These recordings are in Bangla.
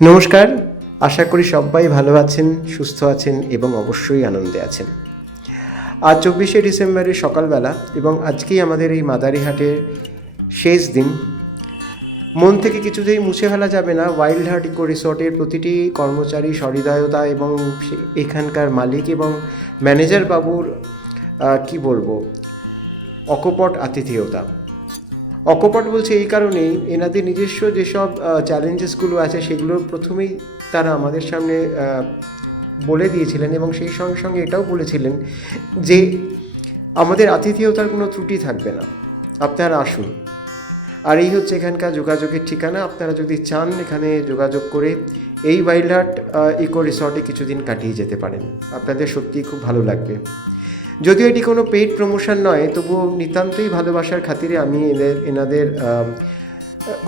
নমস্কার, আশা করি সবাই ভালো আছেন, সুস্থ আছেন এবং অবশ্যই আনন্দে আছেন। আজ 24শে ডিসেম্বরের সকালবেলা এবং আজকেই আমাদের এই মাদারিহাটের শেষ দিন। মন থেকে কিছুতেই মুছে ফেলা যাবে না ওয়াইল্ড হার্ট ইকো রিসর্টের প্রতিটি কর্মচারী সহৃদয়তা এবং এখানকার মালিক এবং ম্যানেজার বাবুর কি বলবো, অকপট আতিথেয়তা। অকপট বলছে এই কারণেই, এনাদের নিজস্ব যেসব চ্যালেঞ্জেসগুলো আছে সেগুলোর প্রথমেই তারা আমাদের সামনে বলে দিয়েছিলেন এবং সেই সঙ্গে সঙ্গে এটাও বলেছিলেন যে আমাদের আতিথেয়তার কোনো ত্রুটি থাকবে না, আপনারা আসুন। আর এই হচ্ছে এখানকার যোগাযোগের ঠিকানা। আপনারা যদি চান এখানে যোগাযোগ করে এই ওয়াইল্ড হার্ট ইকো রিসর্টে কিছুদিন কাটিয়ে যেতে পারেন, আপনাদের সত্যিই খুব ভালো লাগবে। যদিও এটি কোনো পেইড প্রমোশন নয়, তবুও নিতান্তই ভালোবাসার খাতিরে আমি এনাদের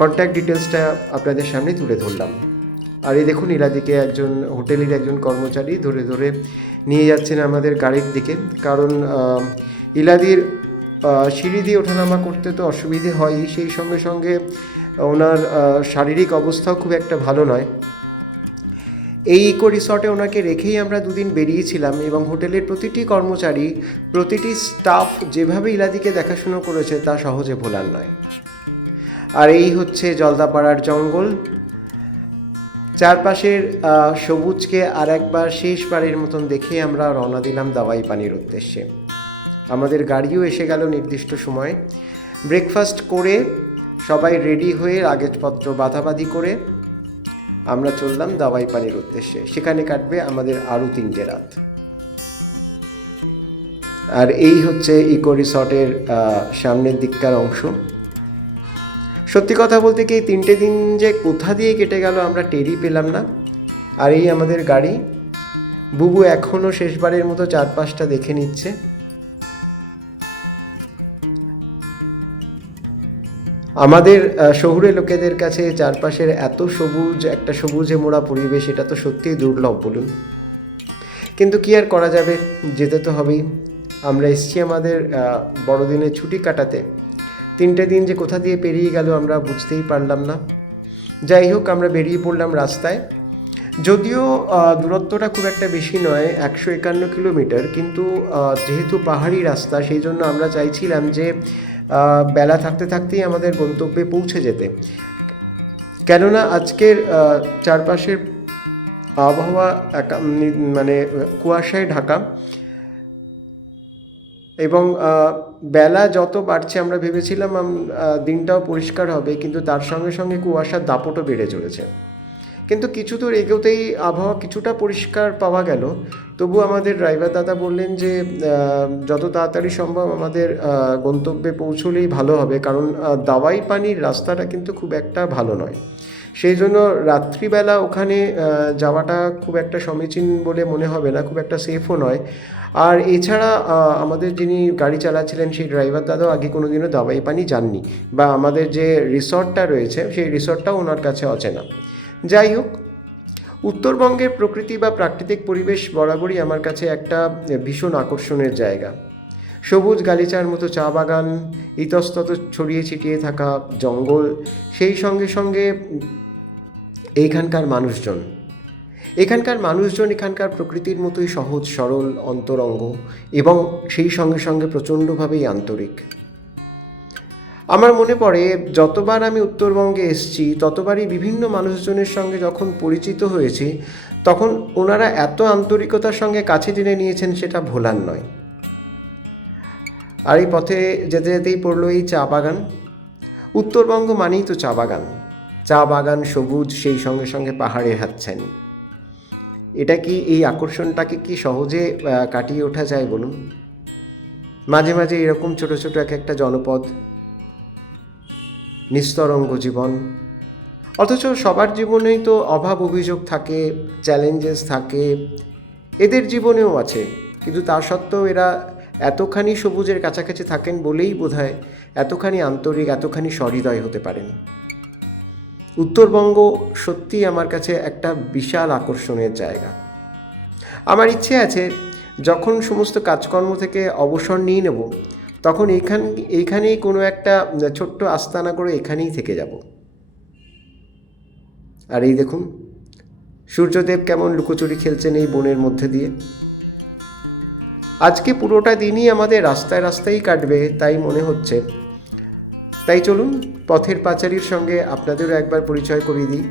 কন্ট্যাক্ট ডিটেলসটা আপনাদের সামনে তুলে ধরলাম। আর এই দেখুন, এরাদিকে একজন হোটেলের একজন কর্মচারী ধরে ধরে নিয়ে যাচ্ছেন আমাদের গাড়ির দিকে, কারণ ইলাদির সিঁড়ি দিয়ে ওঠানামা করতে তো অসুবিধে হয়ই, সেই সঙ্গে সঙ্গে ওনার শারীরিক অবস্থাও খুব একটা ভালো নয়। এই ইকো রিসর্টে ওনাকে রেখেই আমরা দুদিন বেরিয়েছিলাম এবং হোটেলের প্রতিটি কর্মচারী, প্রতিটি স্টাফ যেভাবে ইলাদিকে দেখাশুনো করেছে তা সহজে ভোলার নয়। আর এই হচ্ছে জলদাপাড়ার জঙ্গল। চারপাশের সবুজকে আর একবার শেষবারের মতন দেখে আমরা রওনা দিলাম দাওয়াই পানির উদ্দেশ্যে। আমাদের গাড়িও এসে গেল নির্দিষ্ট সময়ে। ব্রেকফাস্ট করে সবাই রেডি হয়ে লাগেজপত্র বাঁধাবাঁধি করে আমরা চললাম দাওয়াই পানির উদ্দেশ্যে। সেখানে কাটবে আমাদের আরও 3টে রাত। আর এই হচ্ছে ইকো রিসর্টের সামনের দিককার অংশ। সত্যি কথা বলতে কি, 3টে দিন যে কোথা দিয়ে কেটে গেল আমরা টেরই পেলাম না। আর এই আমাদের গাড়ি। বুবু এখনও শেষবারের মতো চারপাশটা দেখে নিচ্ছে। আমাদের শহুরে লোকেদের কাছে চারপাশের এত সবুজ, একটা সবুজে মোড়া পরিবেশ, এটা তো সত্যিই দুর্লভ বলুন। কিন্তু কি আর করা যাবে, যেতে তো হবেই। আমরা এসেছি আমাদের বড়দিনের ছুটি কাটাতে। 3টে দিন যে কোথা দিয়ে পেরিয়ে গেল আমরা বুঝতেই পারলাম না। যাই হোক, আমরা বেরিয়ে পড়লাম রাস্তায়। যদিও দূরত্বটা খুব একটা বেশি নয়, 151 কিলোমিটার, কিন্তু যেহেতু পাহাড়ি রাস্তা সেই জন্য আমরা চাইছিলাম যে বেলা থাকতে থাকতেই আমাদের গন্তব্যে পৌঁছে যেতে। কেননা আজকের চারপাশের আবহাওয়া মানে কুয়াশায় ঢাকা এবং বেলা যত বাড়ছে আমরা ভেবেছিলাম দিনটাও পরিষ্কার হবে, কিন্তু তার সঙ্গে সঙ্গে কুয়াশার দাপটও বেড়ে চলেছে। কিন্তু কিছু দূর এগোতেই আবহাওয়া কিছুটা পরিষ্কার পাওয়া গেল। তবু আমাদের ড্রাইভার দাদা বললেন যে যত তাড়াতাড়ি সম্ভব আমাদের গন্তব্যে পৌঁছলেই ভালো হবে, কারণ দাওয়াই পানির রাস্তাটা কিন্তু খুব একটা ভালো নয়। সেই জন্য রাত্রিবেলা ওখানে যাওয়াটা খুব একটা সমীচীন বলে মনে হবে না, খুব একটা সেফও নয়। আর এছাড়া আমাদের যিনি গাড়ি চালাচ্ছিলেন সেই ড্রাইভার দাদাও আগে কোনোদিনও দাওয়াই পানি যাননি, বা আমাদের যে রিসর্টটা রয়েছে সেই রিসর্টটাও ওনার কাছে অচেনা। যাই হোক, উত্তরবঙ্গের প্রকৃতি বা প্রাকৃতিক পরিবেশ বরাবরই আমার কাছে একটা ভীষণ আকর্ষণের জায়গা। সবুজ গালিচার মতো চা বাগান, ইতস্তত ছড়িয়ে ছিটিয়ে থাকা জঙ্গল, সেই সঙ্গে সঙ্গে এখানকার মানুষজন এখানকার প্রকৃতির মতোই সহজ সরল, অন্তরঙ্গ এবং সেই সঙ্গে সঙ্গে প্রচণ্ডভাবেই আন্তরিক। আমার মনে পড়ে যতবার আমি উত্তরবঙ্গে এসেছি ততবারই বিভিন্ন মানুষজনের সঙ্গে যখন পরিচিত হয়েছি তখন ওনারা এত আন্তরিকতার সঙ্গে কাছে টেনে নিয়েছেন, সেটা ভোলার নয়। আর এই পথে যেতে যেতেই পড়লো এই চা বাগান। উত্তরবঙ্গ মানেই তো চা বাগান, সবুজ, সেই সঙ্গে সঙ্গে পাহাড়ের হাতছানি। এটা কি, এই আকর্ষণটাকে কি সহজে কাটিয়ে ওঠা যায় বলুন? মাঝে মাঝে এরকম ছোট ছোট একটা জনপদ, নিস্তরঙ্গ জীবন, অথচ সবার জীবনেই তো অভাব অভিযোগ থাকে, চ্যালেঞ্জেস থাকে, এদের জীবনেও আছে। কিন্তু তা সত্ত্বেও এরা এতখানি সবুজের কাছাকাছি থাকেন বলেই বোধহয় এতখানি আন্তরিক, এতখানি সহৃদয় হতে পারেন। উত্তরবঙ্গ সত্যিই আমার কাছে একটা বিশাল আকর্ষণের জায়গা। আমার ইচ্ছে আছে যখন সমস্ত কাজকর্ম থেকে অবসর নিয়ে নেব তখন এইখানেই কোনো একটা ছোট্ট আস্তানা করে এখানেই থেকে যাব। আর এই দেখুন, সূর্যদেব কেমন লুকোচুরি খেলছেন এই বনের মধ্যে দিয়ে। আজকে পুরোটা দিনই আমাদের রাস্তায় রাস্তায় কাটবে তাই মনে হচ্ছে। তাই চলুন পথের পাঁচালীর সঙ্গে আপনাদেরও একবার পরিচয় করিয়ে দিই।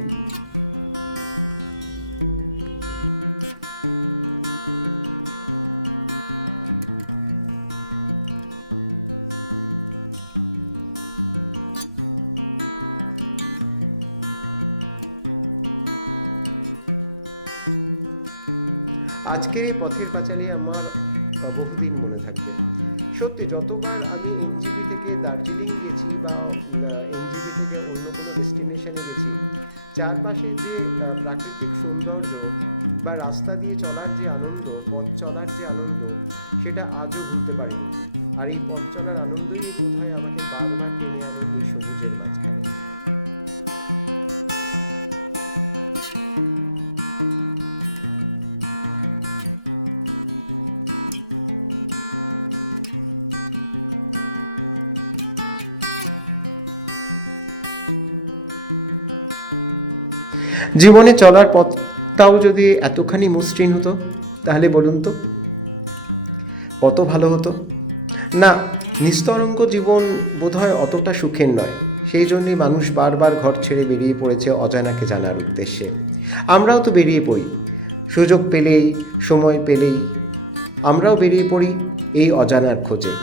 আজকের এই পথের পাঁচালী আমার বহুদিন মনে থাকবে। সত্যি যতবার আমি এনজিপি থেকে দার্জিলিং গেছি বা এনজিপি থেকে অন্য কোনো ডেস্টিনেশনে গেছি, চারপাশে যে প্রাকৃতিক সৌন্দর্য বা রাস্তা দিয়ে চলার যে আনন্দ, পথ চলার যে আনন্দ, সেটা আজও ভুলতে পারিনি। আর এই পথ চলার আনন্দই বোধহয় আমাকে বারবার টেনে আনে এই সবুজের মাঝখানে। জীবনে চলার পথটাও যদি এতখানি মসৃণ হতো তাহলে বলুন তো কত ভালো হতো। না, নিস্তরঙ্গ জীবন বোধহয় অতটা সুখের নয়। সেই জন্যই মানুষ বারবার ঘর ছেড়ে বেরিয়ে পড়েছে অজানাকে জানার উদ্দেশ্যে। আমরাও তো বেরিয়ে পড়ি, সুযোগ পেলেই, সময় পেলেই আমরাও বেরিয়ে পড়ি এই অজানার খোঁজে।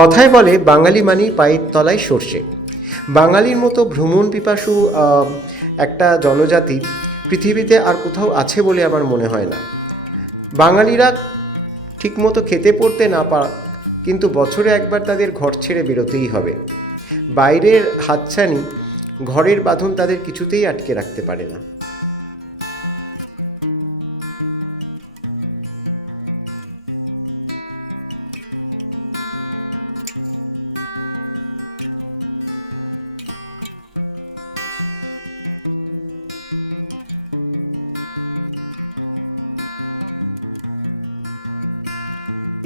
কথায় বলে বাঙালি মানেই পায়ের তলায় সর্ষে। বাঙালির মতো ভ্রমণ পিপাসু একটা জনজাতি পৃথিবীতে আর কোথাও আছে বলে আমার মনে হয় না। বাঙালিরা ঠিকমতো খেতে পড়তে না পারা, কিন্তু বছরে একবার তাদের ঘর ছেড়ে বেরোতেই হবে। বাইরের হাতছানি, ঘরের বাঁধন তাদের কিছুতেই আটকে রাখতে পারে না।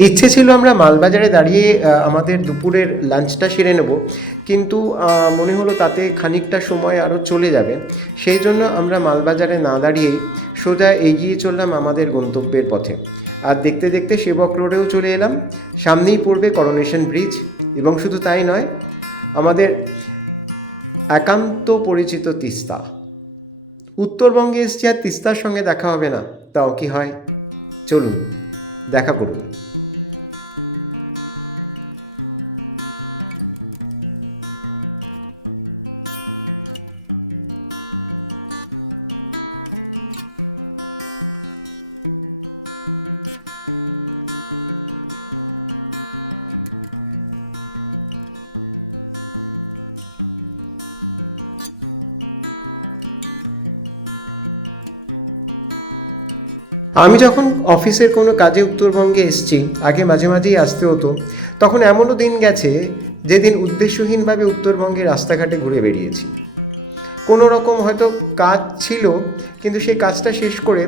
ইচ্ছে ছিল আমরা মালবাজারে দাঁড়িয়ে আমাদের দুপুরের লাঞ্চটা সেরে নেব, কিন্তু মনে হলো তাতে খানিকটা সময় আরও চলে যাবে। সেই জন্য আমরা মালবাজারে না দাঁড়িয়েই সোজা এগিয়ে চললাম আমাদের গন্তব্যের পথে। আর দেখতে দেখতে সেবক রোডেও চলে এলাম। সামনেই পড়বে করোনেশন ব্রিজ, এবং শুধু তাই নয়, আমাদের একান্ত পরিচিত তিস্তা। উত্তরবঙ্গে এসছি আর তিস্তার সঙ্গে দেখা হবে না, তাও কি হয়? চলুন দেখা করুন। আমি যখন অফিসের কোনো কাজে উত্তরবঙ্গে এসেছি, আগে মাঝে মাঝেই আসতে হতো, তখন এমনও দিন গেছে যেদিন উদ্দেশ্যহীনভাবে উত্তরবঙ্গের রাস্তাঘাটে ঘুরে বেরিয়েছি। কোনো রকম হয়তো কাজ ছিল, কিন্তু সেই কাজটা শেষ করে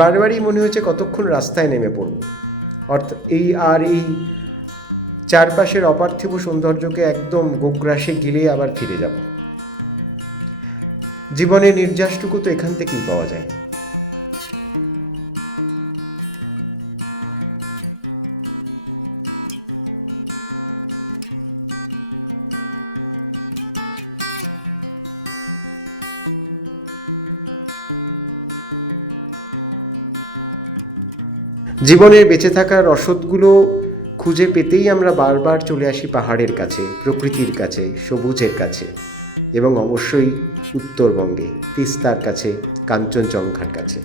বারবারই মনে হচ্ছে কতক্ষণ রাস্তায় নেমে পড়ব, অর্থাৎ এই চারপাশের অপার্থিব সৌন্দর্যকে একদম গোগ্রাসে গিলে আবার ফিরে যাব। জীবনের নির্যাসটুকু তো এখান থেকেই পাওয়া যায়। জীবনের বেঁচে থাকার রসদগুলো খুঁজে পেতেই আমরা বারবার চলে আসি পাহাড়ের কাছে, প্রকৃতির কাছে, সবুজের কাছে, এবং অবশ্যই উত্তরবঙ্গে তিস্তার কাছে, কাঞ্চনজঙ্ঘার কাছে।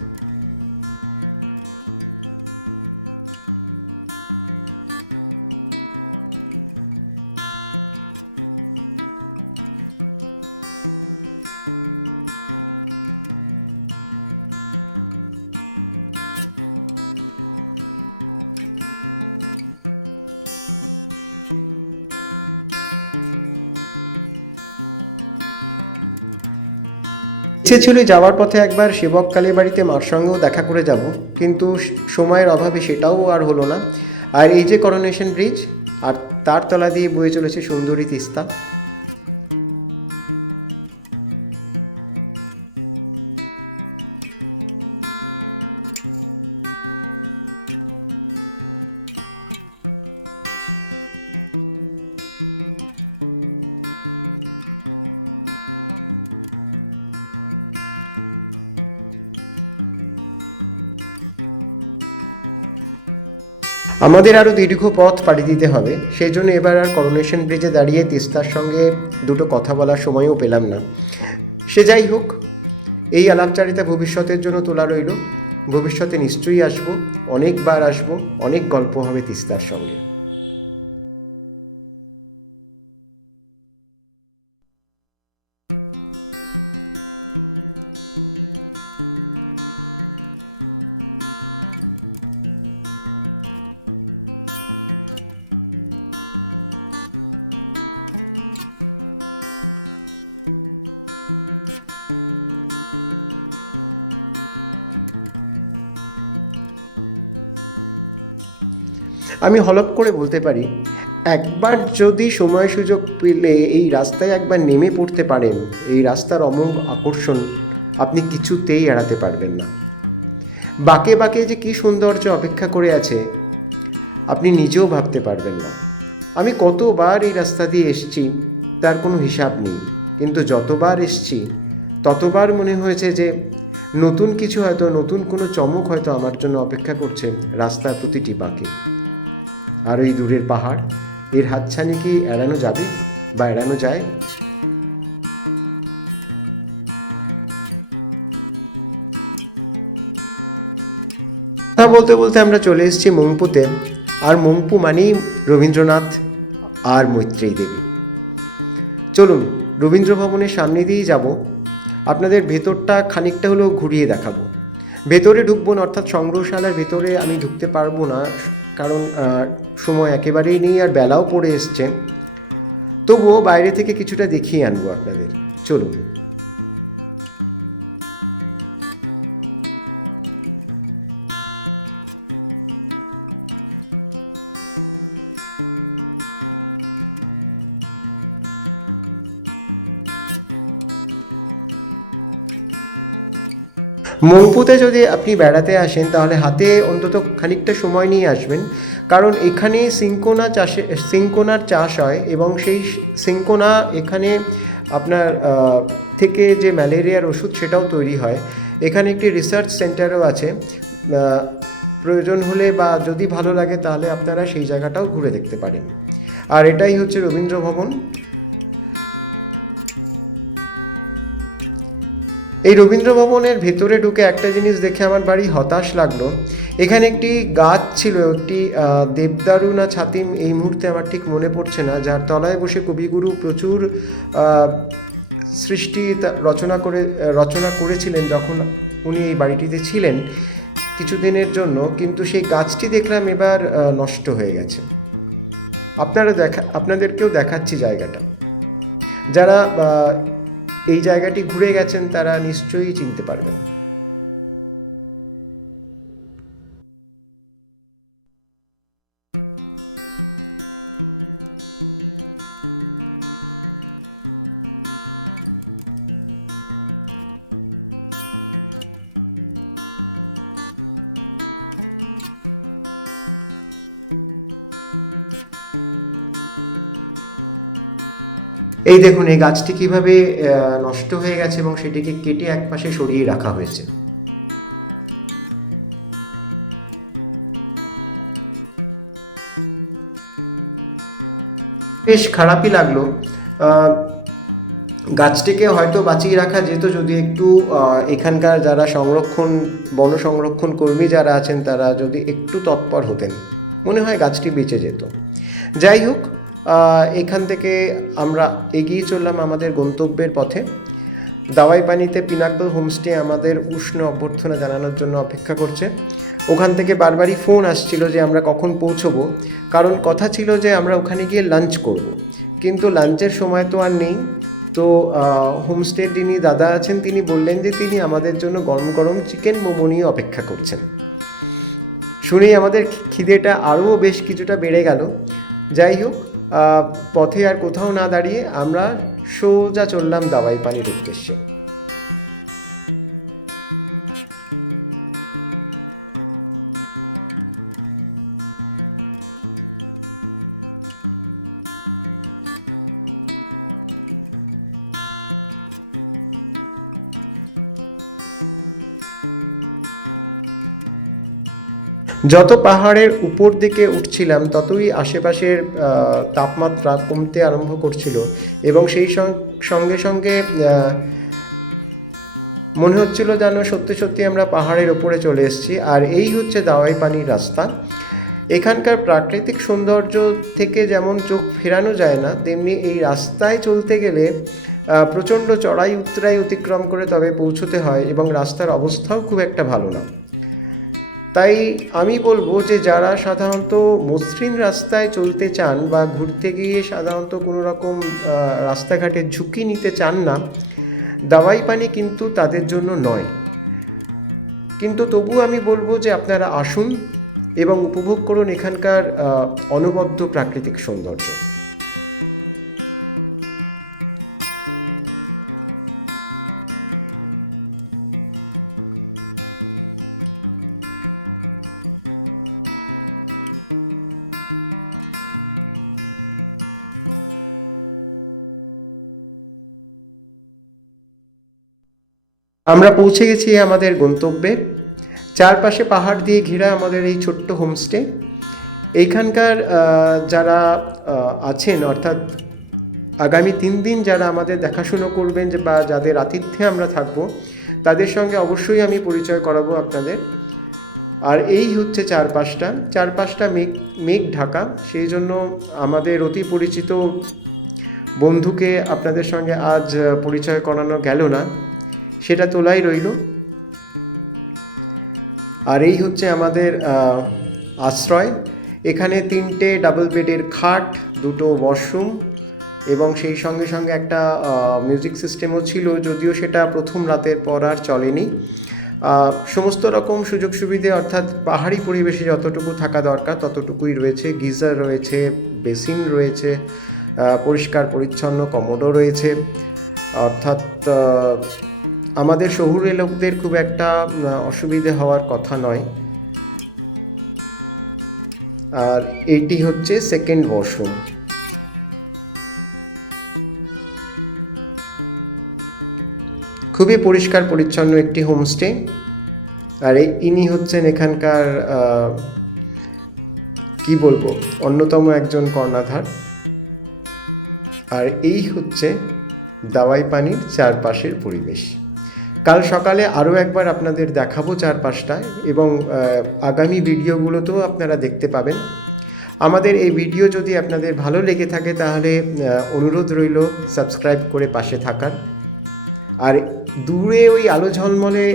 ইচ্ছে ছিল যাওয়ার পথে একবার সেবক কালী বাড়িতে মার সঙ্গেও দেখা করে যাব, কিন্তু সময়ের অভাবে সেটাও আর হলো না। আর এই যে করোনেশন ব্রিজ, আর তার তলা দিয়ে বয়ে চলেছে সুন্দরী তিস্তা। আমাদের আরও দীর্ঘ পথ পাড়ি দিতে হবে, সেই জন্য এবার আর করোনেশন ব্রিজে দাঁড়িয়ে তিস্তার সঙ্গে দুটো কথা বলার সময়ও পেলাম না। সে যাই হোক, এই আলাপচারিতা ভবিষ্যতের জন্য তোলা রইল। ভবিষ্যতে নিশ্চয়ই আসবো, অনেকবার আসবো, অনেক গল্প হবে তিস্তার সঙ্গে। আমি হলপ করে বলতে পারি, একবার যদি সময় সুযোগ পেলে এই রাস্তায় একবার নেমে পড়তে পারেন, এই রাস্তার অমোঘ আকর্ষণ আপনি কিছুতেই এড়াতে পারবেন না। বাঁকে বাঁকে যে কি সৌন্দর্য অপেক্ষা করে আছে আপনি নিজেও ভাবতে পারবেন না। আমি কতবার এই রাস্তা দিয়ে এসেছি তার কোনো হিসাব নেই, কিন্তু যতবার এসেছি ততবার মনে হয়েছে যে নতুন কিছু হয়তো, নতুন কোনো চমক হয়তো আমার জন্য অপেক্ষা করছে রাস্তার প্রতিটি বাঁকে। আর ওই দূরের পাহাড়, এর হাতছানি কি এড়ানো যাবে বা এড়ানো যায়? তা বলতে বলতে আমরা চলে এসেছি মংপুতে। আর মংপু মানেই রবীন্দ্রনাথ আর মৈত্রেয়ী দেবী। চলুন রবীন্দ্র ভবনের সামনে দিয়েই যাব, আপনাদের ভেতরটা খানিকটা হলেও ঘুরিয়ে দেখাবো। ভেতরে ঢুকবো না, অর্থাৎ সংগ্রহশালার ভেতরে আমি ঢুকতে পারবো না, কারণ সময় একেবারেই নেই আর বেলাও পড়ে এসছে। তবুও বাইরে থেকে কিছুটা দেখিয়ে আনবো আপনাদের। চলুন। মংপুতে যদি আপনি বেড়াতে আসেন তাহলে হাতে অন্তত খানিকটা সময় নিয়ে আসবেন, কারণ এখানে সিনকোনার চাষ হয় এবং সেই সিনকোনা এখানে আপনার থেকে যে ম্যালেরিয়ার ওষুধ সেটাও তৈরি হয়। এখানে একটি রিসার্চ সেন্টারও আছে, প্রয়োজন হলে বা যদি ভালো লাগে তাহলে আপনারা সেই জায়গাটাও ঘুরে দেখতে পারেন। আর এটাই হচ্ছে রবীন্দ্র ভবন। এই রবীন্দ্র ভবনের ভেতরে ঢুকে একটা জিনিস দেখে আমার বাড়ি হতাশ লাগলো। এখানে একটি গাছ ছিল, একটি দেবদারু না ছাতিম, এই মুহূর্তে আমার ঠিক মনে পড়ছে না, যার তলায় বসে কবিগুরু প্রচুর সৃষ্টি রচনা করেছিলেন যখন উনি এই বাড়িটিতে ছিলেন কিছুদিনের জন্য। কিন্তু সেই গাছটি দেখলাম এবার নষ্ট হয়ে গেছে। আপনাদেরকেও দেখাচ্ছি জায়গাটা। যারা এই জায়গাটি ঘুরে গেছেন তারা নিশ্চয়ই চিনতে পারবেন। এই দেখুন এই গাছটি কিভাবে নষ্ট হয়ে গেছে এবং সেটিকে কেটে একপাশে সরিয়ে রাখা হয়েছে। বেশ খারাপই লাগলো। গাছটিকে হয়তো বাঁচিয়ে রাখা যেত যদি একটু এখানকার যারা বন সংরক্ষণ কর্মী যারা আছেন তারা যদি একটু তৎপর হতেন, মনে হয় গাছটি বেঁচে যেত। যাই হোক, এখান থেকে আমরা এগিয়ে চললাম আমাদের গন্তব্যের পথে। দাওয়াই পানিতে পিনাকল হোমস্টে আমাদের উষ্ণ অভ্যর্থনা জানানোর জন্য অপেক্ষা করছে। ওখান থেকে বারবারই ফোন আসছিল যে আমরা কখন পৌঁছবো, কারণ কথা ছিল যে আমরা ওখানে গিয়ে লাঞ্চ করব, কিন্তু লাঞ্চের সময় তো আর নেই। তো হোমস্টের যিনি দাদা আছেন তিনি বললেন যে তিনি আমাদের জন্য গরম গরম চিকেন মোমো নিয়ে অপেক্ষা করছেন। শুনেই আমাদের খিদেটা আরও বেশ কিছুটা বেড়ে গেল। যাই হোক, পথে আর কোথাও না দাঁড়িয়ে আমরা সোজা চললাম দাওয়াই পানির উদ্দেশ্যে। যত পাহাড়ের উপর দিকে উঠছিলাম ততই আশেপাশের তাপমাত্রা কমতে আরম্ভ করছিল এবং সেই সঙ্গে সঙ্গে মনে হচ্ছিল যেন সত্যি সত্যি আমরা পাহাড়ের ওপরে চলে এসেছি। আর এই হচ্ছে দাওয়াই পানির রাস্তা। এখানকার প্রাকৃতিক সৌন্দর্য থেকে যেমন চোখ ফেরানো যায় না, তেমনি এই রাস্তায় চলতে গেলে প্রচণ্ড চড়াই উতরাই অতিক্রম করে তবে পৌঁছতে হয় এবং রাস্তার অবস্থাও খুব একটা ভালো না। তাই আমি বলবো যে যারা সাধারণত মসৃণ রাস্তায় চলতে চান বা ঘুরতে গিয়ে সাধারণত কোনো রকম রাস্তাঘাটের ঝুঁকি নিতে চান না, দাওয়াই পানি কিন্তু তাদের জন্য নয়। কিন্তু তবু আমি বলবো যে আপনারা আসুন এবং উপভোগ করুন এখানকার অনবদ্য প্রাকৃতিক সৌন্দর্য। আমরা পৌঁছে গেছি আমাদের গন্তব্যে। চারপাশে পাহাড় দিয়ে ঘেরা আমাদের এই ছোট্ট হোমস্টে। এইখানকার যারা আছেন, অর্থাৎ আগামী 3 দিন যারা আমাদের দেখাশুনো করবেন বা যাদের আতিথ্যে আমরা থাকবো, তাদের সঙ্গে অবশ্যই আমি পরিচয় করাবো আপনাদের। আর এই হচ্ছে চারপাশটা মেঘ ঢাকা, সেই জন্য আমাদের অতি পরিচিত বন্ধুকে আপনাদের সঙ্গে আজ পরিচয় করানো গেল না, সেটা তোলাই রইল। আর এই হচ্ছে আমাদের আশ্রয়। এখানে 3টে ডাবল বেডের খাট, 2টো ওয়াশরুম এবং সেই সঙ্গে সঙ্গে একটা মিউজিক সিস্টেমও ছিল, যদিও সেটা প্রথম রাতের পর আর চলেনি। সমস্ত রকম সুযোগ সুবিধে, অর্থাৎ পাহাড়ি পরিবেশে যতটুকু থাকা দরকার ততটুকুই রয়েছে। গিজার রয়েছে, বেসিন রয়েছে, পরিষ্কার পরিচ্ছন্ন কমোডও রয়েছে। অর্থাৎ আমাদের শহুরে লোকদের খুব একটা অসুবিধে হওয়ার কথা নয়। আর এটি হচ্ছে সেকেন্ড ওয়াশরুম। খুবই পরিষ্কার পরিচ্ছন্ন একটি হোমস্টে। আর ইনি হচ্ছেন এখানকার কি বলবো, অন্যতম একজন কর্ণধার। আর এই হচ্ছে দাওয়াই পানির চারপাশের পরিবেশ। কাল সকালে আরও একবার আপনাদের দেখাবো চারপাশটা, এবং আগামী ভিডিওগুলোতেও আপনারা দেখতে পাবেন। আমাদের এই ভিডিও যদি আপনাদের ভালো লেগে থাকে তাহলে অনুরোধ রইল সাবস্ক্রাইব করে পাশে থাকার। আর দূরে ওই আলো ঝলমলে,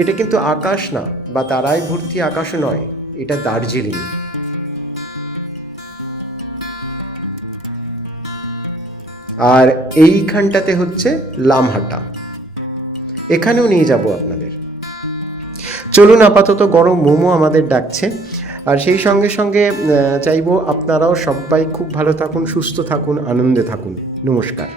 এটা কিন্তু আকাশ না বা তারায় ভর্তি আকাশও নয়, এটা দার্জিলিং। আর এইখানটাতে হচ্ছে লামহাটা, এখানেও নিয়ে যাব আপনাদের। চলুন, আপাতত গরম মোমো আমাদের ডাকছে। আর সেই সঙ্গে সঙ্গে চাইবো আপনারাও সবাই খুব ভালো থাকুন, সুস্থ থাকুন, আনন্দে থাকুন। নমস্কার।